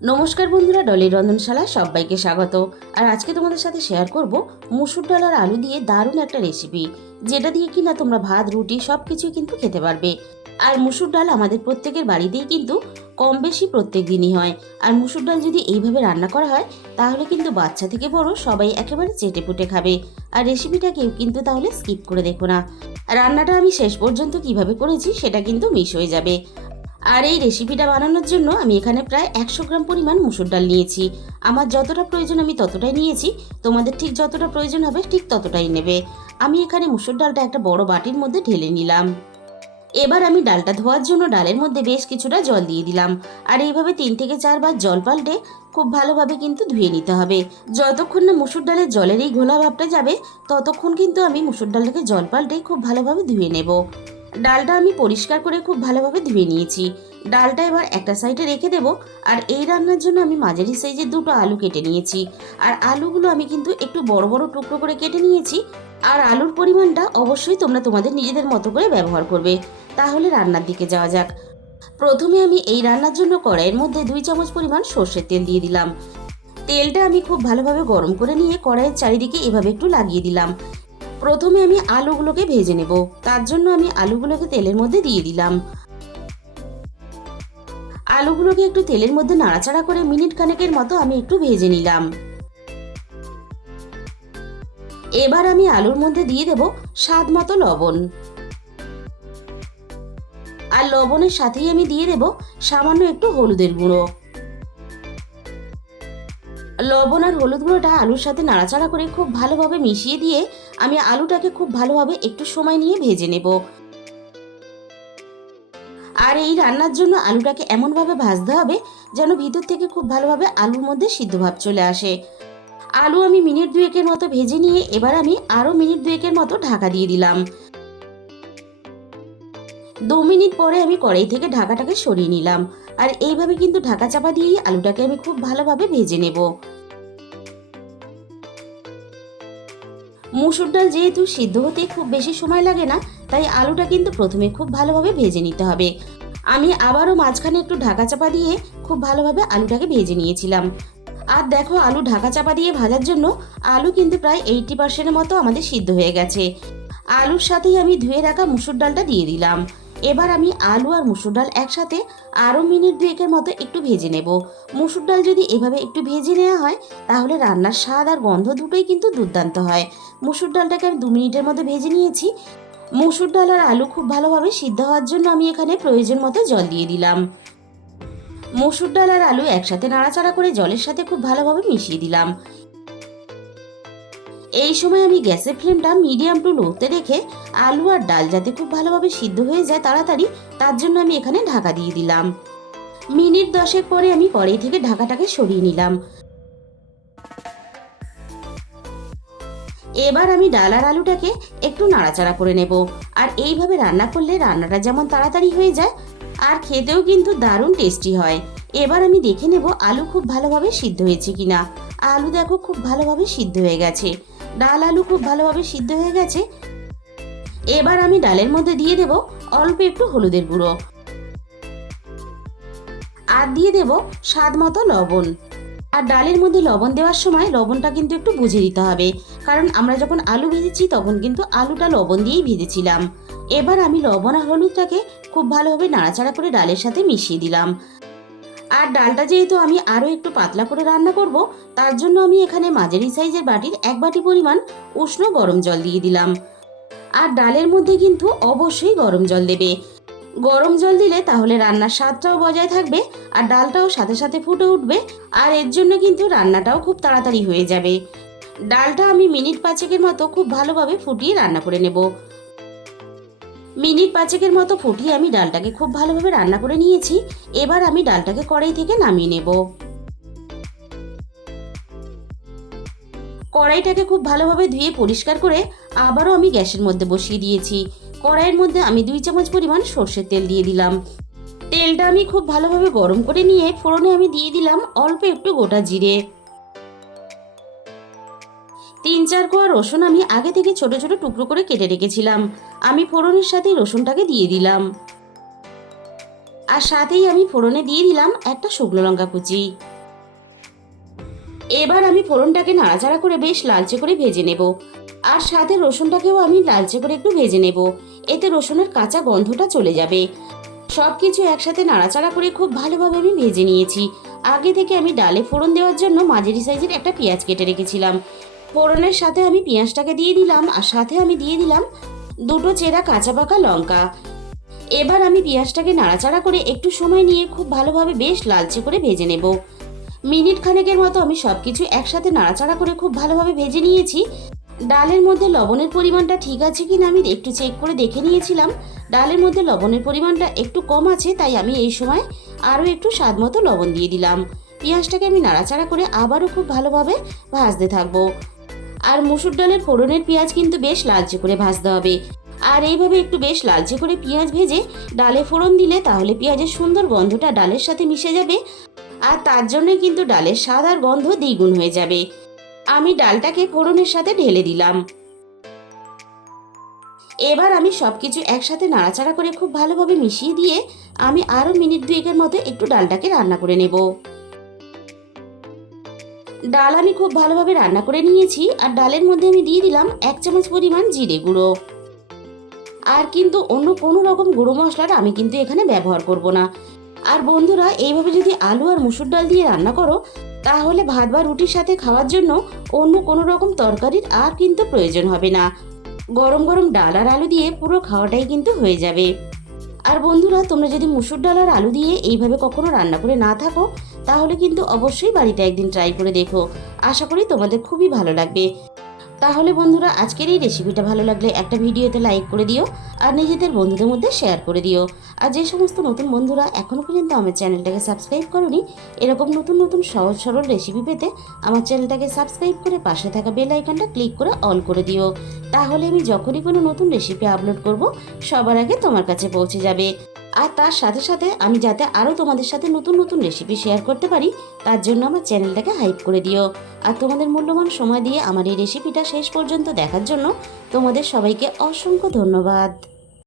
নমস্কার বন্ধুরা, ডলির রন্ধনশালায় সবাইকে স্বাগত। আর আজকে তোমাদের সাথে শেয়ার করব মুসুর ডাল আর আলু দিয়ে দারুণ একটা রেসিপি, যেটা দিয়ে কিনা তোমরা ভাত রুটি সব কিছুই কিন্তু খেতে পারবে। আর মুসুর ডাল আমাদের প্রত্যেকের বাড়িতেই কিন্তু কম বেশি প্রত্যেক দিনই হয়। আর মুসুর ডাল যদি এইভাবে রান্না করা হয় তাহলে কিন্তু বাচ্চা থেকে বড় সবাই একেবারে চেটে পুটে খাবে। আর রেসিপিটা কেউ কিন্তু তাহলে স্কিপ করে দেখো না। রান্নাটা আমি শেষ পর্যন্ত কিভাবে করেছি সেটা কিন্তু মিস হয়ে যাবে। আর এই রেসিপিটা বানানোর জন্য আমি এখানে প্রায় 100 গ্রাম পরিমাণ মুসুর ডাল নিয়েছি। আমার যতটা প্রয়োজন আমি ততটাই নিয়েছি, তোমাদের ঠিক যতটা প্রয়োজন হবে ঠিক ততটাই নেবে। আমি এখানে মুসুর ডালটা একটা বড় বাটির মধ্যে ঢেলে নিলাম। এবার আমি ডালটা ধোয়ার জন্য ডালের মধ্যে বেশ কিছুটা জল দিয়ে দিলাম। আর এইভাবে 3 থেকে 4 বার জল পাল্টে খুব ভালোভাবে কিন্তু ধুয়ে নিতে হবে। যতক্ষণ না মুসুর ডালের জলের এই ঘোলা ভাবটা যাবে ততক্ষণ কিন্তু আমি মুসুর ডালটাকে জল পাল্টে খুব ভালোভাবে ধুয়ে নেব। ডালটা আমি পরিষ্কার করে খুব ভালোভাবে ধুয়ে নিয়েছি। ডালটা এবার একটা সাইডে রেখে দেব। আর এই রান্নার জন্য আমি মাঝারি সাইজের 2টো আলু কেটে নিয়েছি। আর আলুগুলো আমি কিন্তু একটু বড় বড় টুকরো করে কেটে নিয়েছি। আর আলুর পরিমাণটা অবশ্যই তোমরা তোমাদের নিজেদের মতো করে ব্যবহার করবে। তাহলে রান্নার দিকে যাওয়া যাক। প্রথমে আমি এই রান্নার জন্য কড়াইয়ের মধ্যে 2 চামচ পরিমাণ সর্ষের তেল দিয়ে দিলাম। তেলটা আমি খুব ভালোভাবে গরম করে নিয়ে কড়াইয়ের চারিদিকে এভাবে একটু লাগিয়ে দিলাম। প্রথমে আমি আলুগুলোকে ভেজে নেব। তার জন্য আমি আলুগুলোকে তেলের মধ্যে দিয়ে দিলাম। আলুগুলোকে একটু তেলের মধ্যে নাড়াচাড়া করে মিনিট খানেকের মতো আমি একটু ভেজে নিলাম। এবার আমি আলুর মধ্যে দিয়ে দেব স্বাদ মতো লবণ। আর লবণের সাথেই আমি দিয়ে দেব সামান্য একটু হলুদের গুঁড়ো। লবণ আর হলুদ গুঁড়োটা আলুর সাথে নাড়াচাড়া করে খুব ভালোভাবে মিশিয়ে দিয়ে আমি আলুটাকে খুব ভালোভাবে একটু সময় নিয়ে ভেজে নেব। আর এই রান্নার জন্য আলুটাকে এমনভাবে ভাজতে হবে যেন ভিতর থেকে খুব ভালোভাবে আলুর মধ্যে সিদ্ধ ভাব চলে আসে। আলু আমি মিনিট দুয়েকের মতো ভেজে নিয়ে এবার আমি আরও মিনিট দুয়েকের মতো ঢাকা দিয়ে দিলাম। 2 মিনিট পরে আমি কড়াই থেকে ঢাকাটাকে সরিয়ে নিলাম। আর এইভাবে কিন্তু ঢাকা চাপা দিয়েই আলুটাকে আমি খুব ভালোভাবে ভেজে নেব। মুসুর ডাল যেহেতু সিদ্ধ হতে খুব বেশি সময় লাগে না, তাই আলুটা কিন্তু প্রথমে খুব ভালোভাবে ভেজে নিতে হবে। আমি আবারও মাঝখানে একটু ঢাকা চাপা দিয়ে খুব ভালোভাবে আলুটাকে ভেজে নিয়েছিলাম। আর দেখো, আলু ঢাকা চাপা দিয়ে ভাজার জন্য আলু কিন্তু প্রায় 80% মতো আমাদের সিদ্ধ হয়ে গেছে। আলুর সাথেই আমি ধুয়ে রাখা মুসুর ডালটা দিয়ে দিলাম। এবার আমি আলু আর মুসুর ডাল একসাথে আরও মিনিট দুয়েকের মতো একটু ভেজে নেব। মুসুর ডাল যদি এভাবে একটু ভেজে নেওয়া হয় তাহলে রান্নার স্বাদ আর গন্ধ দুটোই কিন্তু দুর্দান্ত হয়। মুসুর ডালটাকে আমি 2 মিনিটের মধ্যে ভেজে নিয়েছি। মুসুর ডাল আর আলু খুব ভালোভাবে সিদ্ধ হওয়ার জন্য আমি এখানে প্রয়োজন মতো জল দিয়ে দিলাম। মসুর ডাল আর আলু একসাথে নাড়াচাড়া করে জলের সাথে খুব ভালোভাবে মিশিয়ে দিলাম। এই সময় আমি গ্যাসের ফ্লেমটা মিডিয়াম টু লোতে রেখে আলু আর ডাল যাতে খুব ভালোভাবে সিদ্ধ হয়ে যায় তাড়াতাড়ি, তার জন্য আমি এখানে ঢাকা দিয়ে দিলাম। মিনিট 10 পরে আমি কড়াই থেকে ঢাকাটাকে সরিয়ে নিলাম। এবার আমি ডাল আর আলুটাকে একটু নাড়াচাড়া করে নেব। আর এইভাবে রান্না করলে রান্নাটা যেমন তাড়াতাড়ি হয়ে যায় আর খেতেও কিন্তু দারুণ টেস্টি হয়। এবার আমি দেখে নেব আলু খুব ভালোভাবে সিদ্ধ হয়েছে কিনা। আলু দেখো খুব ভালোভাবে সিদ্ধ হয়ে গেছে। ডাল আলু খুব ভালোভাবে সিদ্ধ হয়ে গেছে। এবার আমি ডালের মধ্যে দিয়ে দেব অল্প একটু হলুদের গুঁড়ো। আর দিয়ে দেব স্বাদ মতো লবণ। আর ডালের মধ্যে লবণ দেওয়ার সময় লবণটা কিন্তু একটু বুঝে দিতে হবে, কারণ আমরা যখন আলু ভেজেছি তখন কিন্তু আলুটা লবণ দিয়েই ভেজেছিলাম। এবার আমি লবণ আর হলুদটাকে খুব ভালোভাবে নাড়াচাড়া করে ডালের সাথে মিশিয়ে দিলাম। আর ডালটা যেহেতু আমি আরও একটু পাতলা করে রান্না করব, তার জন্য আমি এখানে মাঝারি সাইজের বাটির 1 বাটি পরিমাণ উষ্ণ গরম জল দিয়ে দিলাম। আর ডালের মধ্যে কিন্তু অবশ্যই গরম জল দেবে। গরম জল দিলে তাহলে রান্নার স্বাদটাও বজায় থাকবে আর ডালটাও সাথে সাথে ফুটে উঠবে। আর এর জন্য কিন্তু রান্নাটাও খুব তাড়াতাড়ি হয়ে যাবে। ডালটা আমি মিনিট 5 মতো খুব ভালোভাবে ফুটিয়ে রান্না করে নেব। মিনিট 5 মতো ফুটিয়ে আমি ডালটাকে খুব ভালোভাবে রান্না করে নিয়েছি। এবার আমি ডালটাকে কড়াই থেকে নামিয়ে নেব। কড়াইটাকে খুব ভালোভাবে ধুয়ে পরিষ্কার করে আবারও আমি গ্যাসের মধ্যে বসিয়ে দিয়েছি। কড়াইয়ের মধ্যে আমি 2 চামচ পরিমাণ সর্ষের তেল দিয়ে দিলাম। তেলটা আমি খুব ভালোভাবে গরম করে নিয়ে ফোড়নে আমি দিয়ে দিলাম অল্প একটু গোটা জিরে। 3-4 কোয়া রসুন আমি আগে থেকে ছোট ছোট টুকরো করে কেটে রেখেছিলাম। আমি ফোড়নের সাথে রসুনটাকে দিয়ে দিলাম। আর সাথেই আমি ফোড়নে দিয়ে দিলাম একটা শুকনো লঙ্কা কুচি। এবার আমি ফোড়নটাকে নাড়াচাড়া করে বেশ লালচে করে ভেজে নেব। আর সাথে রসুনটাকেও আমি লালচে করে একটু ভেজে নেব, এতে রসুনের কাঁচা গন্ধটা চলে যাবে। সব কিছু একসাথে নাড়াচাড়া করে খুব ভালোভাবে আমি ভেজে নিয়েছি। আগে থেকে আমি ডালে ফোড়ন দেওয়ার জন্য মাঝারি সাইজের একটা পেঁয়াজ কেটে রেখেছিলাম। ফোড়নের সাথে আমি পেঁয়াজটাকে দিয়ে দিলাম, আর সাথে আমি দিয়ে দিলাম দুটো চেরা কাঁচা পাকা লঙ্কা। এবার আমি পেঁয়াজটাকে নাড়াচাড়া করে একটু সময় নিয়ে খুব ভালোভাবে বেশ লালচে করে ভেজে নেব। মিনিট খানেকের মতো আমি সব কিছু একসাথে নাড়াচাড়া করে খুব ভালোভাবে ভেজে নিয়েছি। ডালের মধ্যে লবণের পরিমাণটা ঠিক আছে কিনা আমি একটু চেক করে দেখে নিয়েছিলাম। ডালের মধ্যে লবণের পরিমাণটা একটু কম আছে, তাই আমি এই সময় আরও একটু স্বাদ মতো লবণ দিয়ে দিলাম। পেঁয়াজটাকে আমি নাড়াচাড়া করে আবারও খুব ভালোভাবে ভাজতে থাকবো। আর মুসুর ডালের ফোড়নের পেঁয়াজ কিন্তু বেশ লালচে করে ভাজতে হবে। আর এইভাবে একটু বেশ লালচে করে পেঁয়াজ ভেজে ডালে ফোড়ন দিলে তাহলে পেঁয়াজের সুন্দর গন্ধটা ডালের সাথে মিশে যাবে, আর তার জন্য কিন্তু ডালের স্বাদ আর গন্ধ দ্বিগুণ হয়ে যাবে। আমি ডালটাকে ফোড়নের সাথে ঢেলে দিলাম। এবার আমি সবকিছু একসাথে নাড়াচাড়া করে খুব ভালোভাবে মিশিয়ে দিয়ে আমি আরও মিনিট দুয়েকের মতো একটু ডালটাকে রান্না করে নেব। ডাল আমি খুব ভালোভাবে রান্না করে নিয়েছি, আর ডালের মধ্যে আমি দিয়ে দিলাম 1 চামচ পরিমাণ জিরে গুঁড়ো। আর কিন্তু অন্য কোনো রকম গুঁড়ো মশলার আমি কিন্তু এখানে ব্যবহার করব না। আর বন্ধুরা, এইভাবে যদি আলু আর মুসুর ডাল দিয়ে রান্না করো তাহলে ভাত বা রুটির সাথে খাওয়ার জন্য অন্য কোনো রকম তরকারির আর কিন্তু প্রয়োজন হবে না। গরম গরম ডাল আর আলু দিয়ে পুরো খাওয়াটাই কিন্তু হয়ে যাবে। আর বন্ধুরা, তোমরা যদি মুসুর ডাল আর আলু দিয়ে এইভাবে কখনো রান্না করে না থাকো তাহলে কিন্তু অবশ্যই বাড়িতে একদিন ট্রাই করে দেখো। আশা করি তোমাদের খুবই ভালো লাগবে। তাহলে বন্ধুরা, আজকের এই রেসিপিটা ভালো লাগলে একটা ভিডিওতে লাইক করে দিও, আর নিজেদের বন্ধুদের মধ্যে শেয়ার করে দিও। আর যে সমস্ত নতুন বন্ধুরা এখনও পর্যন্ত আমার চ্যানেলটাকে সাবস্ক্রাইব করোনি, এরকম নতুন নতুন সহজ সরল রেসিপি পেতে আমার চ্যানেলটাকে সাবস্ক্রাইব করে পাশে থাকা বেল আইকনটা ক্লিক করে অল করে দিও। তাহলে আমি যখনই কোনো নতুন রেসিপি আপলোড করব সবার আগে তোমার কাছে পৌঁছে যাবে। আর তার সাথে সাথে আমি যাতে আরও তোমাদের সাথে নতুন নতুন রেসিপি শেয়ার করতে পারি তার জন্য আমার চ্যানেলটাকে হাইপ করে দিও। আর তোমাদের মূল্যবান সময় দিয়ে আমার এই রেসিপিটা শেষ পর্যন্ত দেখার জন্য তোমাদের সবাইকে অসংখ্য ধন্যবাদ।